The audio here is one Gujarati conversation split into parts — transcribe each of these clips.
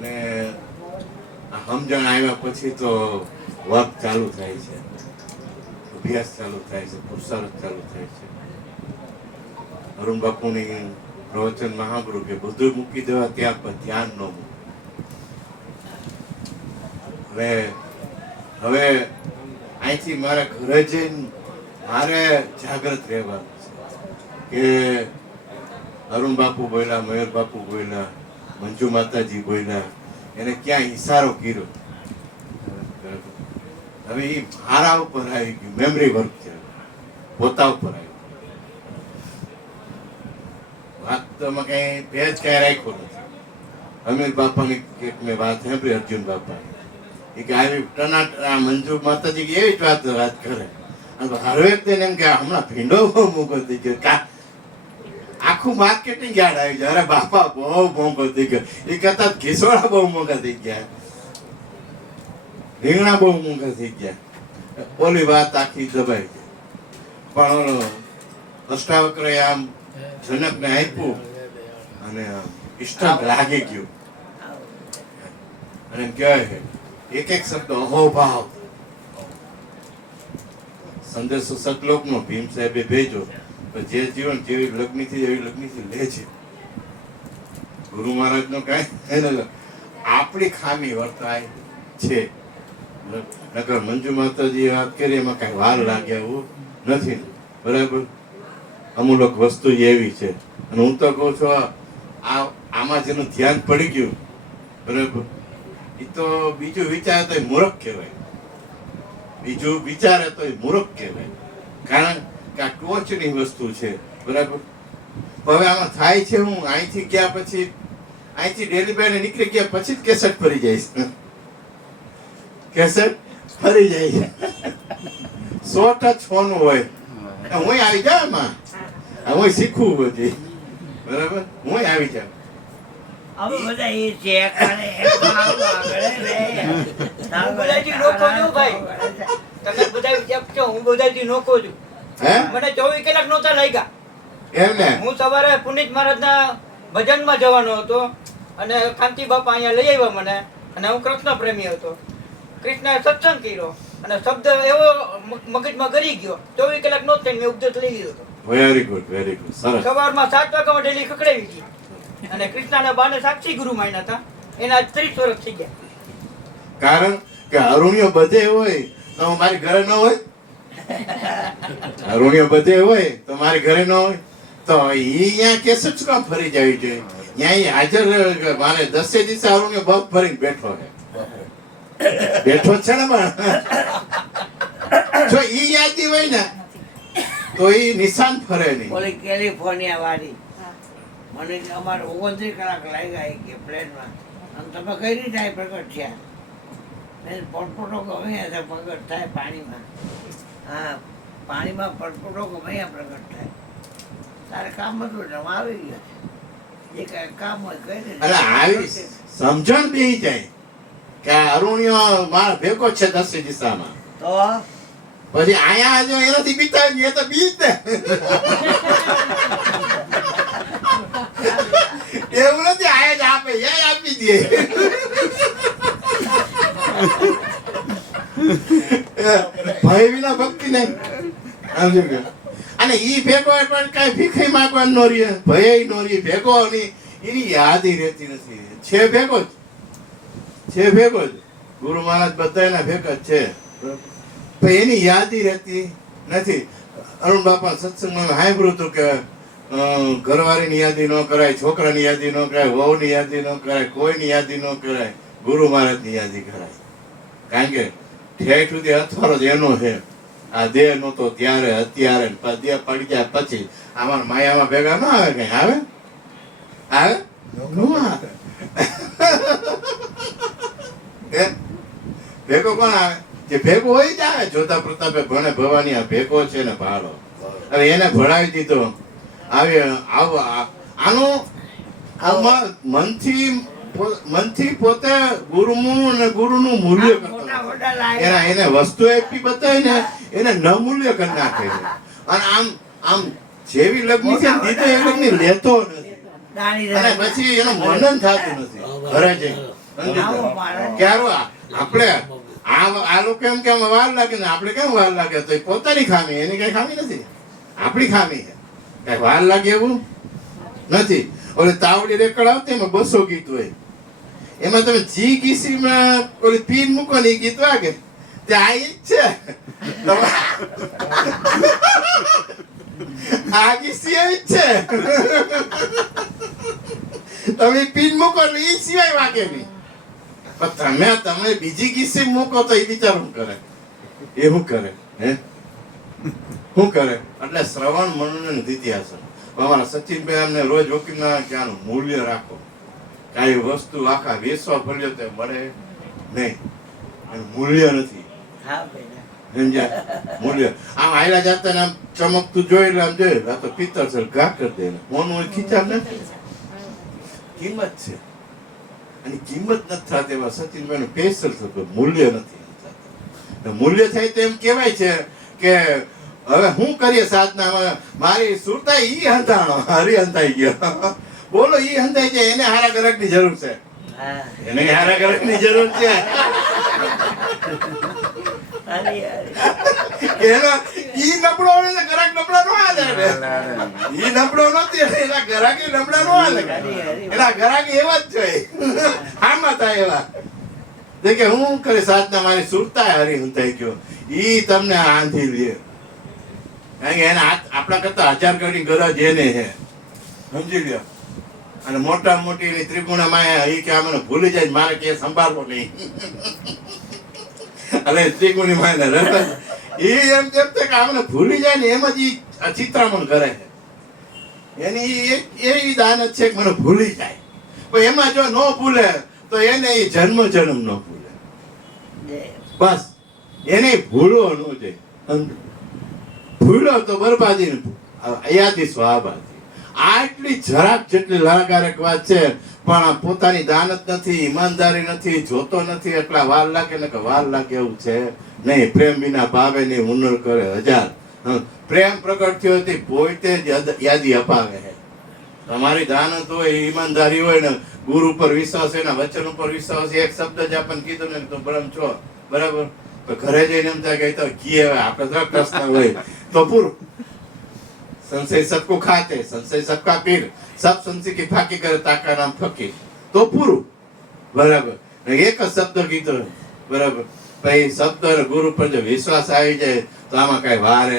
અને આ સમજણ આવ્યા પછી તો વર્ક ચાલુ થાય છે, અભ્યાસ ચાલુ થાય છે, પુરુષાર્થ ચાલુ થાય છે. અરુણ બાપુની પ્રવચન સાંભળ્યું કે બધું મૂકી દેવા ત્યાં પણ ધ્યાન ન મૂકે. હવે અહીંથી મારા ઘરે જઈને મારે જાગૃત રહેવાનું છે કે અરુણ બાપુ બોલ્યા, મયુર બાપુ બોલ્યા, મંજુ માતાજી બોલ્યા, એને ક્યાં ઈશારો કર્યો. હવે એ મારા ઉપર આવી ગયું, મેમરી વર્ક છે, પોતા ઉપર આવ્યું. વાત તો કઈ ભેજ કઈ રાખ્યો નથી. અમીર બાપાની એક મેં વાત સાંભળી, અર્જુન બાપાની, એ કે આવી ટનાટા મંજુ માતાજી એવી જ વાત કરે. હરેક તેને એમ કે હમણાં ભીંડો બહુ મોંઘો થઈ ગયો, આખું માર્કેટિંગ યાદ આવી જાય. અરે બાપા બહુ મોંઘો થઈ ગયો, એ કરતા ઘીસોડા બહુ મોંઘા થઈ ગયા, રીંગણા બહુ મોંઘા થઈ ગયા. ઓલી વાત આખી દબાઈ ગઈ. પણ અષ્ટાવક્રએ આમ જનકને આપ્યું અને ઇષ્ટમ લાગી ગયું. અને એમ કહેવાય છે એક એક શબ્દ અહોભાવ. સંદેશો સતલોકનો ભીમ સાહેબે ભેજો, જે જીવન જેવી લગ્નથી એવી લગ્નથી લે છે. ગુરુ મહારાજ નો કઈ આપણી ખામી વર્તાય છે. નકર મંજુ માતાજી વાત કરી એમાં કઈ વાર લાગે એવું નથી, બરાબર. અમુક વસ્તુ એવી છે. અને હું તો કહું છું આમાં જેનું ધ્યાન પડી ગયું, બરાબર, એ તો બીજું વિચારે તો મૂર્ખ કહેવાય. બીજું વિચારે તો મૂર્ખ કહેવાય. કારણ કે આ ટોચની વસ્તુ છે, બરાબર. હવે આમાં થાય છે હું અહીંથી ગયા પછી, અહીંથી ડેલી બાય નીકળી ગયા પછી જ કેસેટ ફરી જાય છે. કેસેટ ફરી જાય છે. 100 ફોન હોય, હું આવી જાઉં એમાં, હું શીખવું બધી, બરાબર, હું આવી જાઉં. હવે બધા એ છે કરે બધાથી નોખો છું ભાઈ. તમે બધા વિચારજો હું બધાથી નોખો છું. મને 24 કલાક નહોતા લાગ્યા. એમને હું સવારે પુનિત મહારાજના ભજનમાં જવાનો હતો અને કાંતિ બાપા અહીંયા લઈ આવ્યા મને. અને હું કૃષ્ણ પ્રેમી હતો. કૃષ્ણએ સત્સંગ કર્યો અને શબ્દ એવો મગજમાં ગરી ગયો. 24 કલાક નો થઈને મેં ઉપદેશ લઈ લીધો હતો. વેરી ગુડ, વેરી ગુડ, સરસ. સવારમાં 7 વાગ્યામાં ડેલી ખકડાવી ગઈ. અને કૃષ્ણના બાને સાક્ષી ગુરુ માન્યા હતા. એના 30 વર્ષ થઈ ગયા. કારણ કે અરુણિયો બધે હોય તો મારી ઘરે ન હોય. અરુણિયો બધે હોય તો મારી ઘરે ન હોય તો અહીંયા કેસેટ શું કામ ફરી જવી જોઈએ? અહીંયા હાજર મારે 10 દિવસે અરુણિયો બગ ભરીને બેઠો છે. બેઠો છે ને જો ઈ યાદી હોય ને તો ઈ નિશાન ફરે નહીં. ઓલી કેલિફોર્નિયા વાળી મને અમારે 29 કલાક લાગ્યા કે પ્લેનમાં. અને તમે કઈ રીતે આ પ્રગટ થયા? પટપટો ગમે છે પ્રગટ થાય પાણીમાં. હા, પાણીમાં પટપટો ગમે પ્રગટ થાય. તારે કામ હતું એટલે આવી ગયો. જે કઈ કામ હોય કઈ રીતે આવી સમજણ બેહી જાય કે અરુણિયો મારા ભેગો છે 10 દિશામાં. તો પછી આયા જો એનાથી બીતા એ તો બીજ ને. એવું નથી, આયા જ આપે, એ આપી દે. ભાઈ વિના ભક્તિ નહીં. અને ઈ ભેગો પણ કઈ ભીખી માંગવાનું નો રહે, ભય નો રહે, ભેગો ની એની યાદી રહેતી નથી. છે ભેગો જ છે, ભેગો જ. ગુરુ મહારાજ બધાના ભેગા જ છે, પણ એની યાદી રહેતી નથી. અરુણ બાપા સત્સંગમાં સાંભળ્યું હતું કે ઘરવાળીની યાદી ન કરાય, છોકરાની યાદી ન કરાય, વહુની યાદી ન કરાય, કોઈની યાદી ન કરાય, ગુરુ મહારાજની યાદી કરાય. કારણ કે ઠેઠ સુધી અથવારો જ એનો છે. આ દેહ નહોતો ત્યારે, અત્યારે, દેહ પડી જાય પછી આમાં માયામાં ભેગા ન આવે. કઈ આવે? આવે? ન આવે. ભેગો કોણ આવે? જે ભેગો હોય જ આવે. જોતા પ્રતાપે ભણે ભવાની આ ભેગો છે ને ભાડો. હવે એને ભણાવી દીધો. આનું મનથી પોતે ગુરુનું ને ગુરુનું મૂલ્ય કરતા એને વસ્તુ એટલી બતાવી ને એને ન મૂલ્ય કરી નાખે. અને આમ જેવી લગ્ન છે દીધો એ લગ્ન લેતો નથી. અને પછી એનું મનન થતું નથી ઘરે જઈ. સમજી આવો જાઓ. મારે. ક્યારો આપણે આ લોકો એમ કે આમાં વાર લાગે ને આપણે કેમ વાર લાગે તો એ પોતાની ખામી, એની કઈ ખામી નથી, આપણી ખામી છે. કઈ વાર લાગે એવું નથી. ઓલી તાવડી રેકડ આવતી એમાં 200 ગીત હોય, એમાં તમે જી ગીસીમાં ઓલી પીન મૂકો ને એ ગીત વાગે તે આ ઈ જ છે. આ ગીસી એવી જ છે. તમે પીન મૂકો ને એ સિવાય વાગે નહીં. પણ તમે બીજી ગીસી મૂકો તો એ બિચારો શું કરે? એ શું કરે? હે શું કરે? એટલે શ્રવણ મનન ઇતિહાસ. અમારા સચિનભાઈ અમને રોજ વકીલના કે આનું મૂલ્ય રાખો. કાંઈ વસ્તુ આખા વિશ્વ ફર્યો તે મળે નહીં, એનું મૂલ્ય નથી. હા બેટા. સમજ્યા? મૂલ્ય આમ આયલા જાતા ને આમ ચમકતું જોઈ એટલે આમ જોઈ આ તો પિત્તળ છે, ઘા કરી દે. મોનું ખીચામ નથી, કિંમત છે. અને કિંમત નથી થતી. એમાં સચિનભાઈ નું સ્પેશિયલ થતું મૂલ્ય નથી થતું. મૂલ્ય થાય તો એમ કહેવાય છે કે હવે શું કરીએ સાધના, મારી સુરતા ઈ હંતાણો હરી હંતાઈ ગયો. બોલો ઈ હંતાઈ જાય, એને હારા ગ્રાહક ની જરૂર છે, હા. એને હારા ગ્રાહક ની જરૂર છે. હારી, હારી. એનો ઈ નબળો હોય તો ગ્રાહક નબળા નો હાલે ને. ઈ નબળો નથી એટલે એના ગ્રાહક નબળા નો હાલે. એના ગ્રાહક એવા જ જોઈએ, આમાં થાય એવા. કે હું કરે સાધના, મારી સુરતા હરી હંતાઈ ગયો. ઈ તમને આંધી લે, કારણ કે એના આપણા કરતા 1000 ગણી ગરજ એને છે, સમજી લ્યો. અને મોટા મોટી એની ત્રિગુણામાં એ કે મને ભૂલી જાય, મારે કે સંભાળવો નહીં. અને ત્રિગુણી માં એ એમ કેમ કે આમને ભૂલી જાય ને એમ જ ચિત્રામણ કરે છે. એની એ દાન જ છે કે મને ભૂલી જાય. પણ એમાં જો ન ભૂલે તો એને એ જન્મ ન ભૂલે. બસ એને ભૂલો ન જાય. ભૂલો તો બરબાદી યાદી સ્વાભાવી. આટલી જરાક જેટલી લાગારક વાત છે, પણ પોતાની દાનત નથી, ઈમાનદારી નથી, જોતો નથી, એટલા વાર લાગે ને કે વાર લાગે એવું છે નહીં. પ્રેમ વિના ભાવે નહીં, હુનર કરે 1000. પ્રેમ પ્રગટ થયો હતી પોતે જ યાદી અપાવે છે. તમારી દાનત હોય, ઈમાનદારી હોય ને, ગુરુ ઉપર વિશ્વાસ હોય ને, વચન ઉપર વિશ્વાસ, એક શબ્દ જ આપણને કીધું ને તો બ્રહ્મ છો, બરાબર. તો ઘરે જઈને એમ થાય કે તો કી હવે આપણે તો પ્રશ્ન હોય તો પૂરું. સંશય સબકો ખાતે, સંશય સબકા પીર, સબ સંશય की फाकी करे ताका नाम फकीर. તો પૂરું, બરાબર. એક જ શબ્દ કીધો, બરાબર. પછી શબ્દ ગુરુ પર જો વિશ્વાસ આવી જાય તો આમાં કઈ વારે.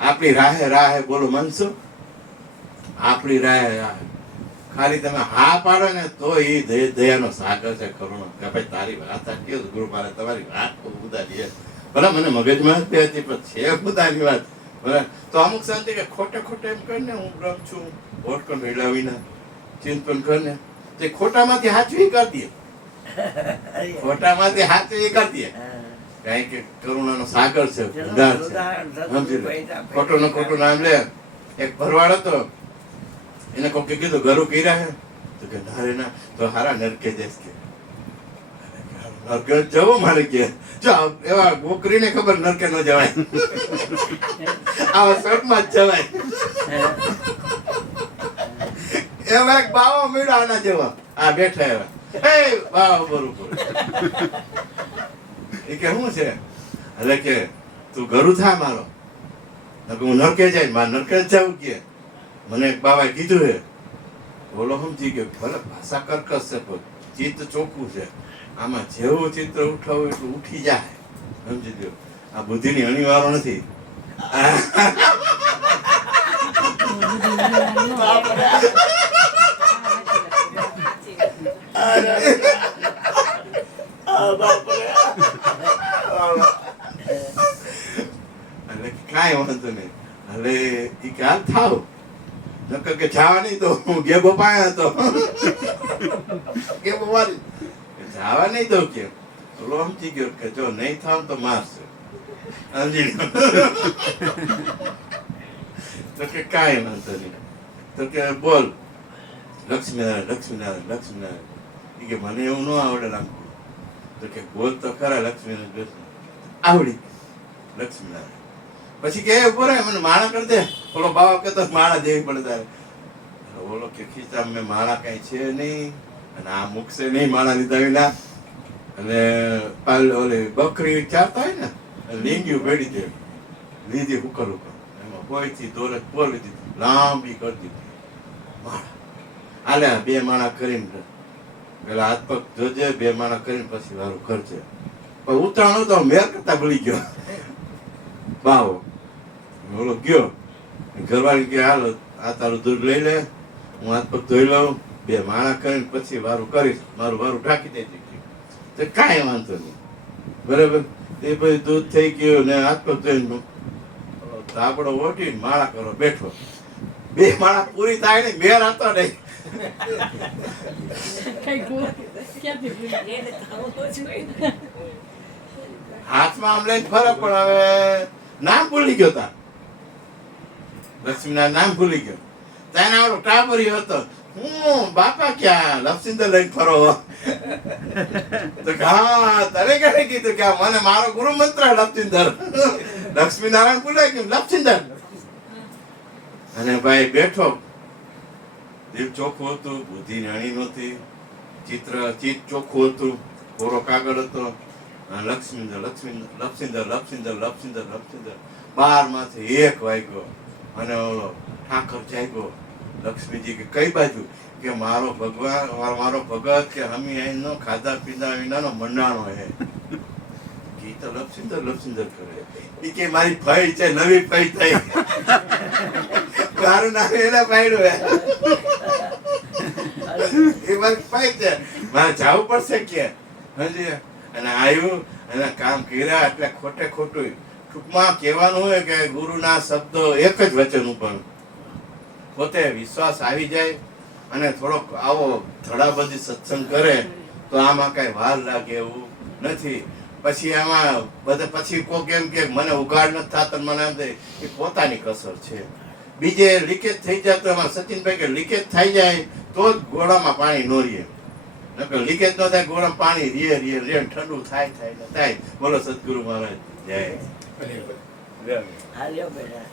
આપણી રાહે બોલો મનસો, આપણી રાહે ખાલી તમે હા પાડો ને તો એ દયાનો સાગર છે, કરુણો. કે ભાઈ તારી વાત સાચી, ગુરુ મારે તમારી વાત તો ઉદારી છે, ભલે મને મગજમાં જ હતી પણ છે ઉદારી વાત, બરાબર. તો અમુક શાંતિ કે ખોટે એમ કરીને હું બ્રહ્મ છું, ઓટકણ મેળવીને ચિંતન કરીને તે ખોટામાંથી હાચવી કરી દે, ખોટામાંથી હાચવી કરી દે. કારણ કે કરુણાનો સાગર છે, ભંડાર છે, સમજી લે. ખોટું નામ લે. એક ભરવાડ હતો, એને કોકે કીધું ઘરું કર્યા હે, તો કે ના રે ના, તો હારા નરકે દેશ કે નરકે જવો મારે કે. જો એવા ગોકરીને ખબર નરકે ન જવાય, આવા સ્વર્ગમાં જ જવાય. એવા એક બાવો મળ્યો આના જેવા, આ બેઠા એવા, એ બાવો બરોબર. એ કે શું છે? એટલે કે તું ઘરું થા મારો, હું નરકે જાય, મારે નરકે જ જવું કે. મને એક બાબાએ કીધું છે, બોલો સમજી ગયો. ભલે ભાષા કર્કશ છે પણ ચિત્ત ચોખ્ખું છે. આમાં જેવું ચિત્ર ઉઠાવું એટલું ઉઠી જાય, સમજી લ્યો. આ બુદ્ધિની અનિવારો નથી. એટલે કાંઈ વાંધો નહીં. એટલે એ ખ્યાલ થાવ નકર કે જવા નહીં તો હું ગેબો પાયા હતો, ગેબો મારી જવા નહીં દઉં કે ઓલો સમજી ગયો કે જો નહીં થાવ તો મારશે, સમજી ગયો. તો કે કાંઈ વાંધો નહીં. તો કે બોલ લક્ષ્મીનારાયણ. એ કે મને એવું ન આવડે નાખવું. તો કે બોલ તો ખરા લક્ષ્મીનારાયણ. આવડી લક્ષ્મીનારાયણ. પછી કે બોરે મને માળા કરી દે. ઓલો બાવા કહેતો માળા દેવી પડે તારે. ઓલો કે ખીચા મેં માળા કઈ છે નહીં, અને આ મૂકશે નહીં માણા લીધા વિના. અને ઓલી બકરી ચારતા હોય ને લીંગી ભેડી દે લીધી હુકર એમાં કોઈથી દોરજ પોલી દીધી લાંબી કરી દીધી માળા. આલે બે માણા કરીને પેલા હાથ પગ જોજે, બે માણા કરીને પછી વારું કરજે. પણ ઉતાણો તો મેર કરતા ભૂલી ગયો બાવો. ઓલો ગયો ઘરવાળી કે હાલ આ તારું દૂધ લઈ લે, હું હાથ પગ ધોઈ લઉં, બે માણા કરીને પછી વારું કરીશ, મારું વારું ઢાંકી દેજે. તો કાંઈ વાંધો નહીં, બરાબર. એ પછી દૂધ થઈ ગયું ને હાથ પગ ધોઈને ધાબળો ઓઢીને માળા કરો બેઠો. બે માળા પૂરી થાય ને મેર હતો નહીં. હાથમાં આમ લઈને ફરક, પણ હવે નામ ભૂલી ગયો તા લક્ષ્મીના નામ ભૂલી ગયો. ત્યાં આવડો ટાબરી હતો, હું બાપા ક્યાં લપસિંદર લઈને ફરો. તો હા તને કહે કીધું કે મને મારો ગુરુ મંત્ર લપસિંદર. લક્ષ્મીનારાયણ બોલાય કે લપસિંદર. અને ભાઈ બેઠો, દિલ ચોખ્ખું હતું, બુદ્ધિ નાની નહોતી, ચિત ચોખ્ખું હતું, કોરો કાગળ હતો. લક્ષ્મીંદર લક્ષ્મીંદર લપસિંદર લપસિંદર લપસિંદર લપસિંદર 12 માંથી 1 વાગ્યો. અને ઓલો ઠાકર જાગ્યો. લક્ષ્મીજી કે કઈ બાજુ? કે મારો ભગવાન મારો ભગત કે હમી એનો ખાધા પીધા વિનાનો મંડાણો હે. કી તો લપસિંદર લપસિંદર કરે. ઈ કે મારી ફઈ છે, નવી ફઈ થઈ. મારું નામ એને પાડ્યું હે. એ મારી ફઈ છે, મારે જવું પડશે કે હજી. અને આવ્યું અને કામ કર્યા એટલે ખોટે ખોટું. ટૂંકમાં કહેવાનું હોય કે ગુરુના શબ્દો એક જ વચન ઉપર પોતે વિશ્વાસ આવી જાય અને થોડોક આવો ધડાબધી સત્સંગ કરે તો આમાં કઈ વાર લાગે એવું નથી. પછી આમાં બધા પછી કોક એમ કે મને ઉગાડ નથી થતો, મને એમ થાય એ પોતાની કસર છે. બીજે લીકેજ થઈ જાય તો એમાં સચિનભાઈ કે લીકેજ થઈ જાય તો જ ઘોડામાં પાણી નો રહે. લીકેજ ન થાય ગોળામાં પાણી રે ઠંડુ થાય ને થાય. બોલો સદગુરુ મહારાજ જય. હાલ્યો બેટા.